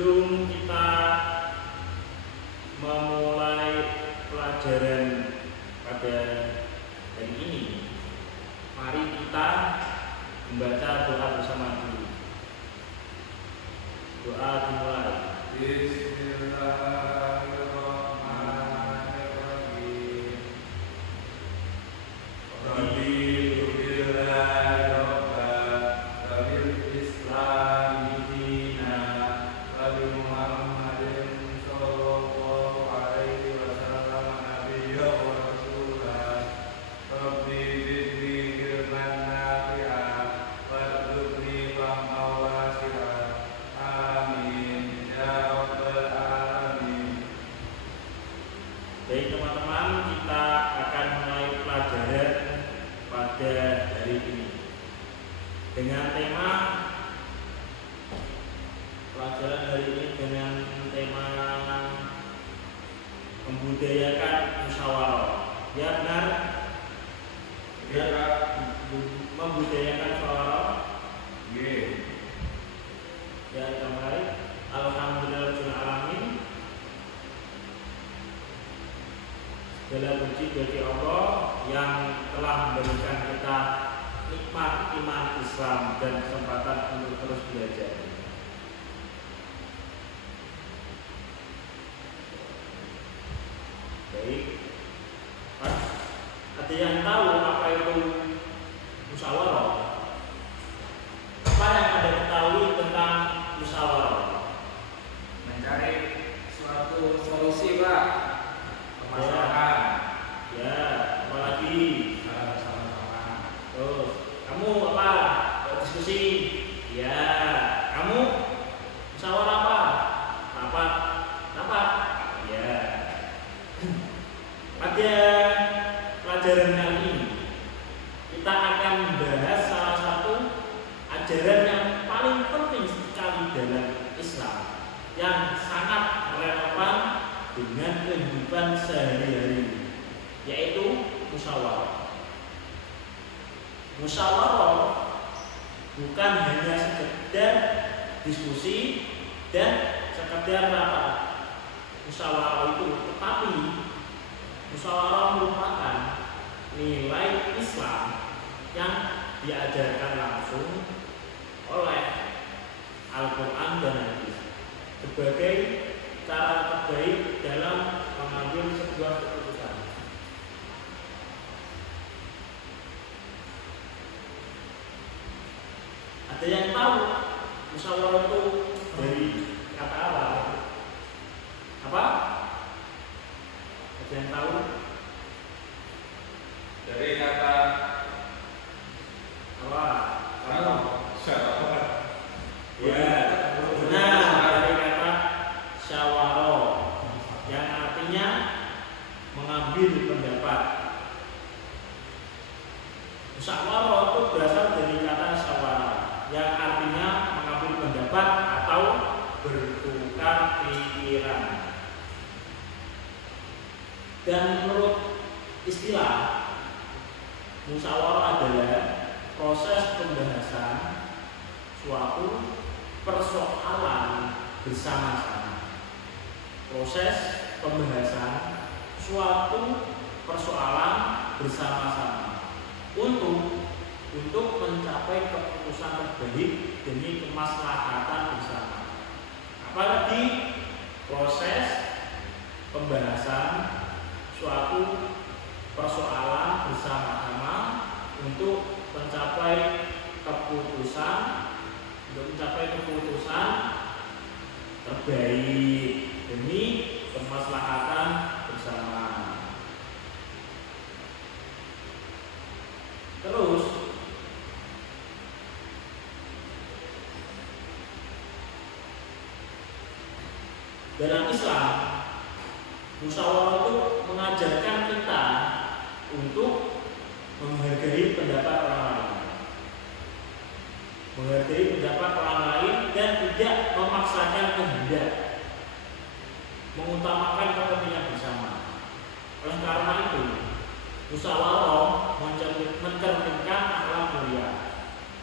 Sebelum kita memulai pelajaran pada hari ini, mari kita membaca doa bersama dulu. Doa dimulai. Bismillahirrahmanirrahim. Baik teman-teman, kita akan mulai pelajaran pada hari ini dengan tema pelajaran hari ini dengan tema membudayakan musyawarah. Ya benar? Benar. Membudayakan musyawarah. Ya, kita mulai. Alhamdulillahirrahmanirrahim. Segala puji bagi Allah yang telah memberikan kita nikmat iman Islam dan kesempatan untuk terus belajar. Baik, ada yang tahu apa itu musyawarah? Apa yang Anda ketahui tentang musyawarah? Mencari suatu solusi, Pak. Permasalahan. Ya, apalagi Sama-sama. terus kamu apa? Diskusi. Ya, kamu musyawarah apa? Rapat. Ya. Pada pelajaran kali ini kita akan membahas salah satu ajaran yang paling penting sekali dalam Islam yang sangat relevan dengan kehidupan sehari-hari, yaitu musyawarah. Musyawarah bukan hanya sekedar diskusi dan sekedar rapat. Musyawarah itu, tetapi musyawarah merupakan nilai Islam yang diajarkan langsung oleh Al-Quran dan Hadis sebagai cara terbaik dalam mengambil sebuah keputusan. Ada yang tahu musyawarah itu dari kata apa? Apa? Ada yang tahu? Dari kata Apa? kamu Ya, benar, dari kata syawarah yang artinya mengambil pendapat. Musyawarah itu berasal dari kata syawarah yang artinya mengambil pendapat atau bertukar pikiran. Dan menurut istilah, musyawarah adalah proses pembahasan suatu persoalan bersama-sama. Proses pembahasan suatu persoalan bersama-sama untuk mencapai keputusan terbaik demi kemaslahatan bersama. Apalagi proses pembahasan suatu persoalan bersama-sama untuk mencapai keputusan terbaik demi kemaslahatan bersama. Terus dalam Islam, musyawarah itu mengajarkan kita untuk menghargai pendapat orang lain. Menghargai pendapat orang lain dan tidak memaksakan kehendak, mengutamakan kepentingan bersama. Oleh karena itu, musyawarah mencerminkan akhlak mulia,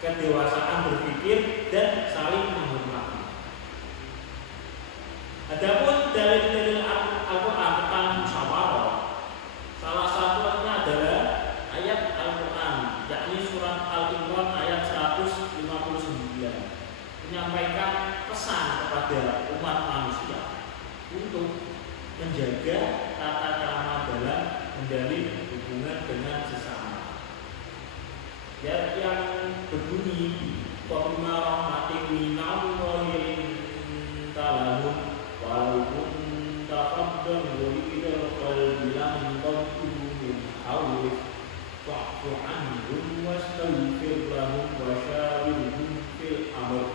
kedewasaan berpikir dan saling menghormati. Adapun dalil-dalil Al-Quran tentang musyawarah, salah satunya adalah ayat Al-Quran, yakni surat Al-Imran ayat 159, menyampaikan pesan kepada umat manusia untuk menjaga tata krama dalam menjalin hubungan dengan sesama. Ya, yang berbunyi Qadma rahmatin minallahi talahum walaupun tafaddan ghalidal qalbi lam taddu min hawlik fa'fu anhum wastaghfir lahum wa syawirhum fil amr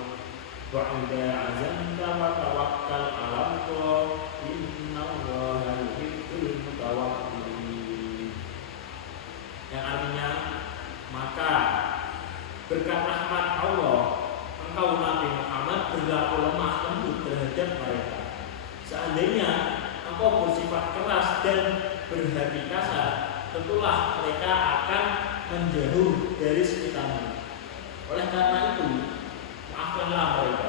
wa'idha azamta wa tawakkal 'ala Allah innallaha yuhibbul mutawakkilin. Yang artinya, maka berkat rahmat Allah engkau Nabi Muhammad berlaku lemah lembut terhadap mereka. Seandainya engkau bersifat keras dan berhati kasar, tentulah mereka akan menjauh dari sekitarmu. Oleh karena itu, maafkanlah mereka,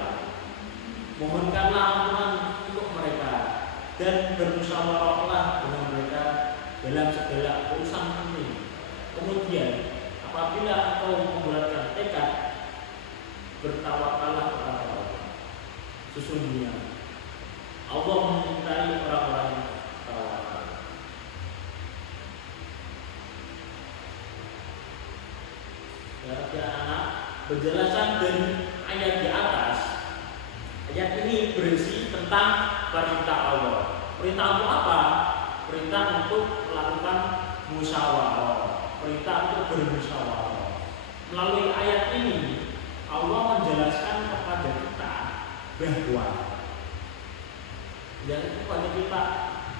mohonkanlah ampunan untuk mereka, dan bermusyawarahlah dengan mereka dalam segala urusan penting. Kemudian, apabila engkau membulatkan tekad, bertawakallah kepada Allah. Sesungguhnya Allah mencintai orang-orang yang bertawakal. Ya anak, penjelasan dari ayat di atas, ayat ini berisi tentang perintah Allah. Perintah untuk apa? Perintah untuk melakukan musyawarah, perintah untuk bermusyawarah. Melalui ayat ini Allah menjelaskan kepada kita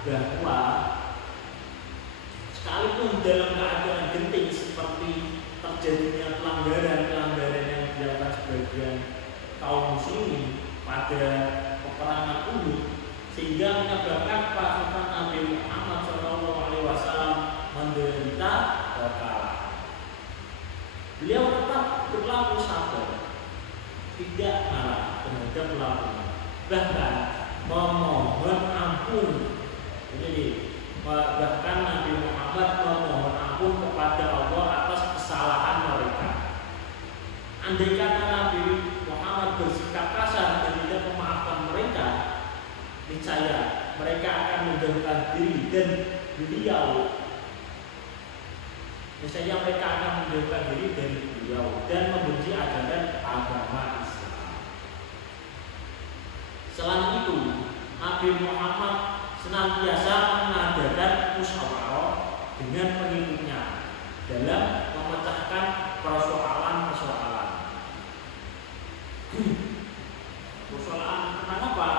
bahwa sekalipun dalam keadaan genting seperti terjadinya pelanggaran-pelanggaran yang dilakukan sebagian kaum muslimin pada peperangan Uhud, sehingga menyebabkan pasukan Nabi Muhammad SAW menderita kekalahan. Beliau tetap berlaku sabar, tidak marah terhadap pelakunya, bahkan memohon ampun. Jadi bahkan Nabi Muhammad memohon ampun kepada Allah atas kesalahan mereka. Andai kata Nabi Muhammad bersikap kasar dan tidak memaafkan mereka, niscaya mereka akan menjauhkan diri dan beliau. Niscaya mereka akan menjauhkan diri dari beliau dan membenci ajaran agama Islam. Selain itu, Nabi Muhammad senantiasa mengadakan musyawarah dengan pengikutnya dalam memecahkan persoalan-persoalan. Persoalan tentang apa?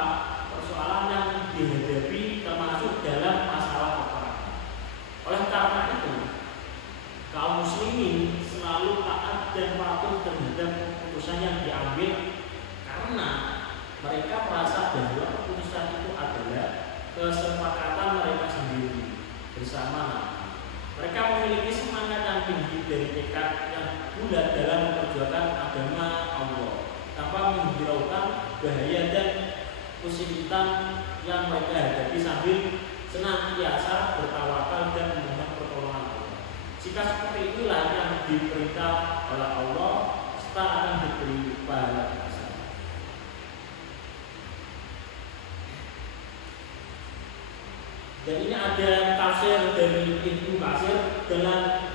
Persoalan yang dihadapi termasuk dalam masalah peperangan. Oleh karena itu, kaum muslimin selalu taat dan patuh terhadap keputusan yang diambil karena mereka merasa bahwa keputusan itu adalah kesepakatan mereka sendiri bersama Nabi. Mereka memiliki semangat yang tinggi dari tekad yang bulat dalam memperjuangkan agama Allah tanpa menghiraukan bahaya dan kesulitan yang mereka hadapi sambil senantiasa bertawakal dan memohon pertolongan Allah. Sikap seperti inilah yang diperintah oleh Allah serta akan diberi pahala. Dan ini ada tafsir dari Ibnu Katsir dalam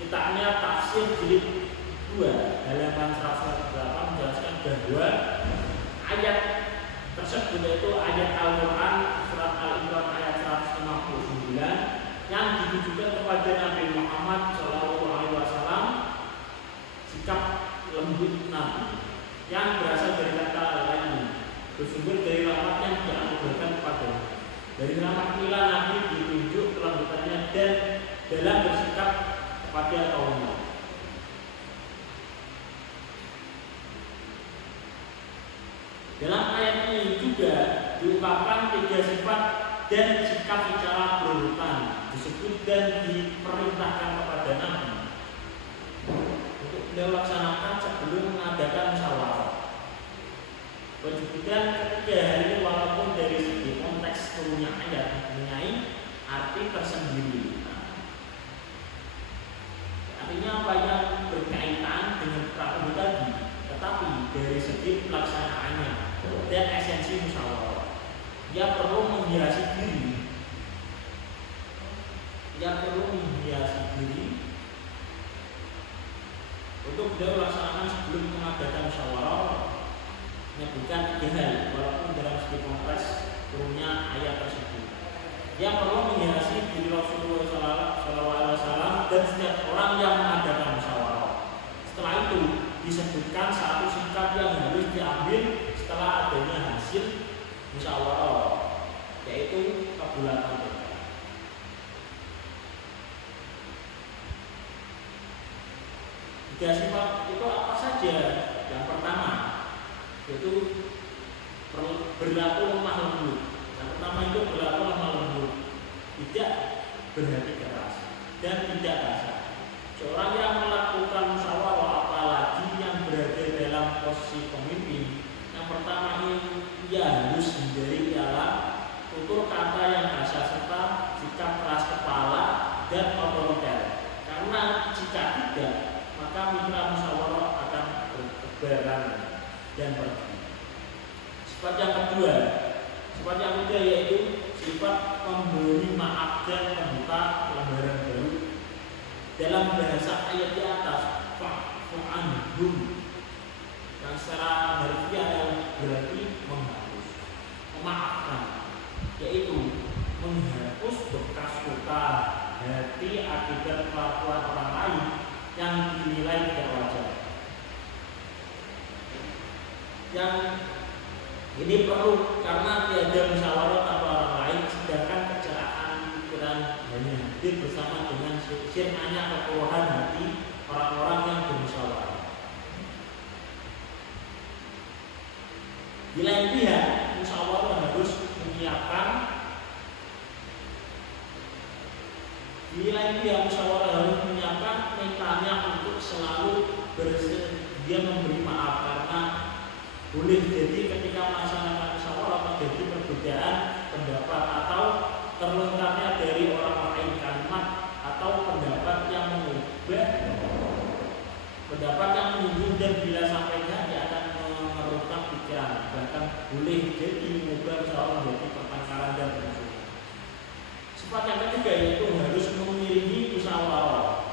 kitabnya Tafsir Jilid 2 halaman 108 menjelaskan bahwa ayat tersebut yaitu ayat Al-Quran surat Al-Imran ayat 159 yang ditujukan kepada Nabi Muhammad SAW, sikap lembut Nabi yang berasal dari kata lain bersumber dari rahmat yang dianugerahkan kepadanya. Dari rahmat inilah Nabi ditunjuk kelembutannya dan dalam bersikap kepada kaumnya. Dalam ayat ini juga diungkapkan 3 sifat dan sikap secara berurutan disebut dan diperintahkan kepada Nabi untuk beliau laksanakan sebelum mengadakan musyawarah. Kemudian ketiga hal ini walaupun tersendiri. Artinya apa yang berkaitan dengan prahu tadi, tetapi dari segi pelaksanaannya dan esensi musyawarah, dia perlu menghiasi diri. Untuk dia melaksanakan sebelum mengadakan musyawarah, menyebutkan 3 hal, walaupun dalam segi kompleks turunnya ayat tersebut. Dia perlu menghiasi diri Rasulullah SAW dan setiap orang yang mengadakan musyawarah. Setelah itu disebutkan satu sikap yang harus diambil setelah adanya hasil musyawarah, yaitu kebulatan tekad. 3 sifat itu apa saja? Yang pertama yaitu berlaku lemah lembut. Yang pertama itu berlaku lemah lembut, tidak berhati keras dan tidak kasar. Seorang yang melakukan musyawarah, apalagi yang berada dalam posisi pemimpin, yang pertama ini ia harus hindari ialah tutur kata yang kasar serta sikap keras kepala dan otoriter. Karena jika tidak, maka mitra musyawarah akan bertebaran dan pergi. Sifat yang kedua yaitu sifat memberi maaf dan membuka lembaran baru. Dalam bahasa ayat di atas, fa'fu anhum, yang secara harfiah berarti menghapus, memaafkan, yaitu menghapus bekas luka hati akibat kelakuan orang lain yang dinilai tidak wajar. Yang ini perlu karena tiada musyawarah tanpa orang lain, sedangkan kecelakaan pikiran hanya hadir bersama dengan sirnanya kekeluhan hati orang-orang yang bermusyawarah. Di lain pihak, musyawarah harus menyiapkan mitranya untuk selalu bersedia memberi maaf, karena boleh jadi ketika melaksanakan musyawarah terjadi perbedaan pendapat atau terlontarnya dari orang lain kalimat atau pendapat yang menyinggung dan bila sampainya dia akan merusak pikiran, bahkan boleh jadi mengubah musyawarah menjadi pertengkaran dan permusuhan. Sifat yang ketiga yaitu harus mengiringi musyawarah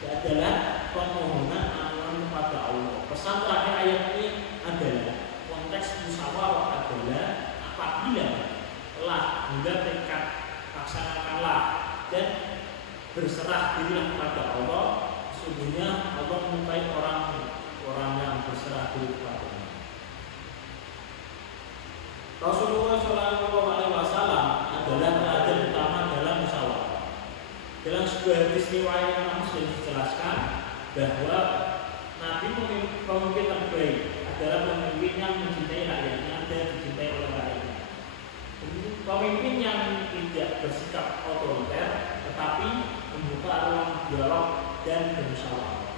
adalah permohonan anugerah kepada Allah. Pesan terakhir ayat ini adalah konteks musyawarah adalah apabila telah hingga tekad, laksanakanlah dan berserah dirilah kepada Allah. Sesungguhnya Allah menyukai orang yang berserah diri kepada-Nya. Rasulullah SAW adalah teladan utama dalam musyawarah. Dalam sebuah hadis riwayat Imam Muslim dijelaskan bahwa Nabi pemimpin terbaik adalah pemimpin yang mencintai rakyatnya dan dicintai oleh rakyatnya. Pemimpin yang tidak bersikap otoriter tetapi membuka ruang dialog dan bermusyawarah.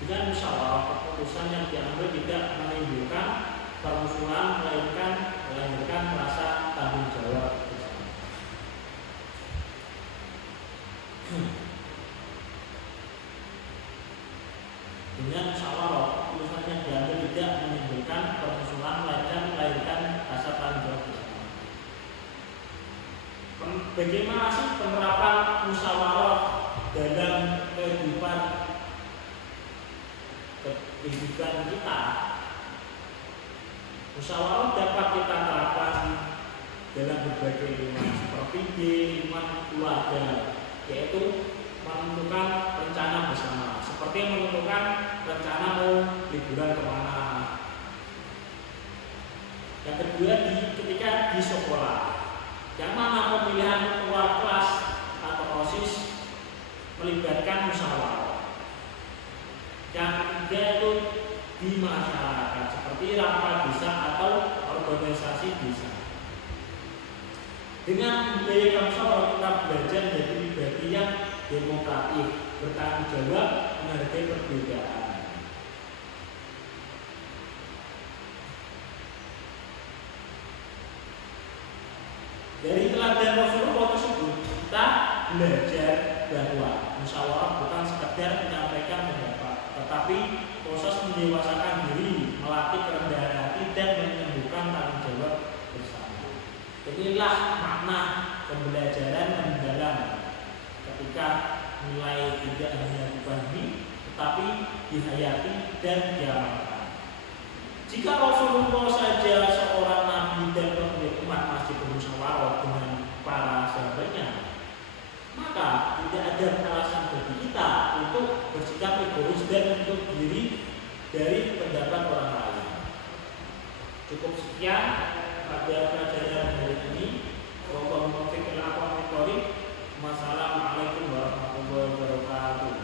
Dengan musyawarah, keputusan yang diambil tidak menimbulkan permusuhan, melainkan rasa tanggung jawab bersama. Dengan musyawarah, keputusan yang diambil tidak menimbulkan permusuhan, melainkan rasa tanggung jawab bersama. Bagaimana sih penerapan musyawarah dalam kehidupan kita? Musyawarah dapat kita terapkan dalam berbagai lingkungan seperti di lingkungan keluarga, yaitu menentukan rencana bersama, seperti menentukan rencana mau liburan kemana. Yang kedua ketika di sekolah, yang mana pemilihan ketua kelas atau OSIS melibatkan musyawarah. Yang ketiga itu di masyarakat seperti rapat desa atau organisasi desa. Dengan budaya musyawarah kita belajar menjadi pribadi yang demokratis, bertanggung jawab, menghargai perbedaan. Dari teladan Rasulullah tersebut kita belajar bahwa musyawarah bukan sekedar menyampaikan pendapat, tetapi proses mendewasakan diri, melatih kerendahan hati dan menyembuhkan tanggung jawab bersama. Inilah makna pembelajaran mendalam ketika nilai tidak hanya dipahami tetapi dihayati dan diamalkan. Jika Rasulullah saja seorang nabi dan pemimpin umat masih bermusyawarah dengan para sahabatnya, maka tidak ada alasan bagi kita untuk bersikap egois dan menutup diri dari pendapat orang lain. Cukup sekian pada pelajaran hari ini. Wassalamualaikum warahmatullahi wabarakatuh.